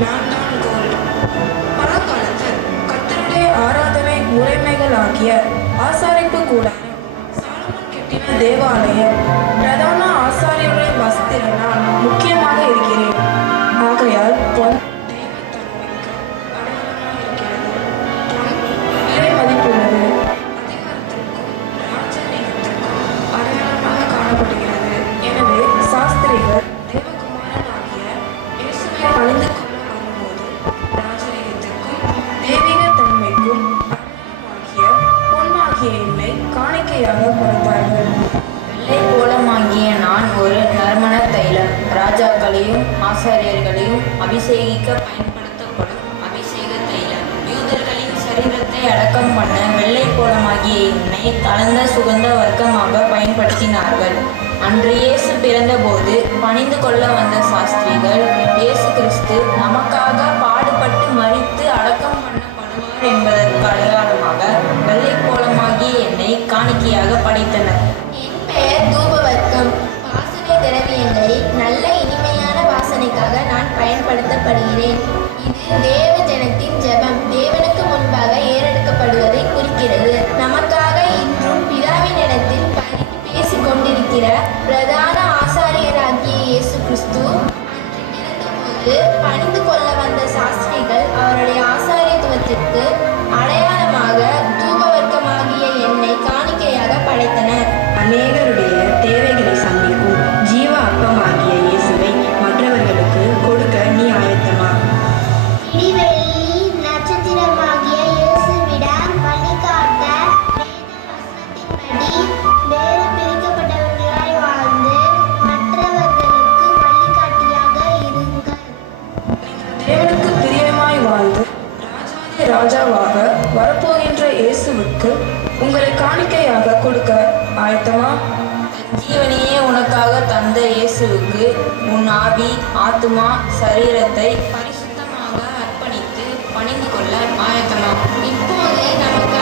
நான் தான் கோல்ட். பழங்காலத்தில் கர்த்தருடைய ஆராதனை முறைமைகளாகிய ஆசாரிப்பு கூடாரம், சாலமோன் கட்டின தேவாலயம் பிரதான ஆசாரியருடைய வஸ்திரனால் முக்கியமாக இருக்கிறேன். ஆகையால் பொன் தெய்வத்தன்மைக்கு அடையாளமாக இருக்கிறது. பொன் விலை மதிப்புள்ளது. அதிகாரத்திற்கும் ராஜரீகத்திற்கும் அடையாளமாக காணப்படுகிறது. எனவே சாஸ்திரிகள் தேவகுமாரனாகிய இயேசுவை பணிந்து கொள்ள வரும்போது ராஜரீகத்திற்கும் தெய்வீக தன்மைக்கும் அடையாளமாகிய பொன்னாகிய என்னை காணிக்கையாக கொடுத்தார்கள். வெள்ளை கோலமாகிய நான் ஒரு நறுமண தைலம், ராஜாக்களையும் ஆசாரியர்களையும் அபிஷேகிக்க பயன்படுத்தப்படும் அபிஷேக தைலம். யூதர்களின் சரீரத்தை அடக்கம் பண்ண வெள்ளை கோலமாகிய என்னை கலந்த சுகந்த வர்க்கமாக பயன்படுத்தினார்கள். அன்று இயேசு பிறந்தபோது பணிந்து கொள்ள வந்த சாஸ்திரிகள் இயேசு கிறிஸ்து நமக்காக பாடுபட்டு மரித்து அடக்கம் பண்ணப்படுவார் என்பதற்கு அடையாளமாக வெள்ளை கோலமாகிய என்னை காணிக்கையாக படைத்தனர். என் பெயர் தூபவர்க்கம். வாசனை திரவியங்களை நல்ல இனிமையான வாசனைக்காக நான் பயன்படுத்தப்படுகிறேன். இது தேவ ஜனத்தின் ஜெபம் தேவனுக்கு முன்பாக ஏறெடுக்கப்படுவதை குறிக்கிறது. நமக்காக இன்றும் பிதாவினிடத்தில் பரிந்து பேசிக் கொண்டிருக்கிற பிரதான ஆசாரியராகிய இயேசு கிறிஸ்து அன்று பிறந்தபோது பணிந்து கொள்ள வந்த சாஸ்திரிகள் அவருடைய ஆசாரியத்துவத்திற்கு அடையாளமாக தூபவர்க்கமாகிய என்னை காணிக்கையாக படைத்தனர். அநேகருடைய தேவைகளை சந்திக்கும் ஜீவ அப்பமாகிய இயேசுவை மற்றவர்களுக்கு கொடுக்க நீ ஆயத்தமா? இடிவெள்ளி நட்சத்திரமாகிய இயேசுவிடம் வழிகாட்ட வேத வசனத்தின்படி வேறு பிரிக்கப்பட்டவர்களாய் வாழ்ந்து மற்றவர்களுக்கு வழிகாட்டியாக இருங்கள். தேவனுக்கு பிரியமாய் வாழ்ந்து ராஜாதி ராஜாவாக வரப்போகின்ற இயேசுவுக்கு உங்களை காணிக்கையாக கொடுக்க ஆயத்தமா? ஜீவனையே உனக்காக தந்த இயேசுவுக்கு உன் ஆவி, ஆத்துமா, சரீரத்தை பரிசுத்தமாக அர்ப்பணித்து பணிந்து கொள்ள ஆயத்தமா? இப்போது நமக்கு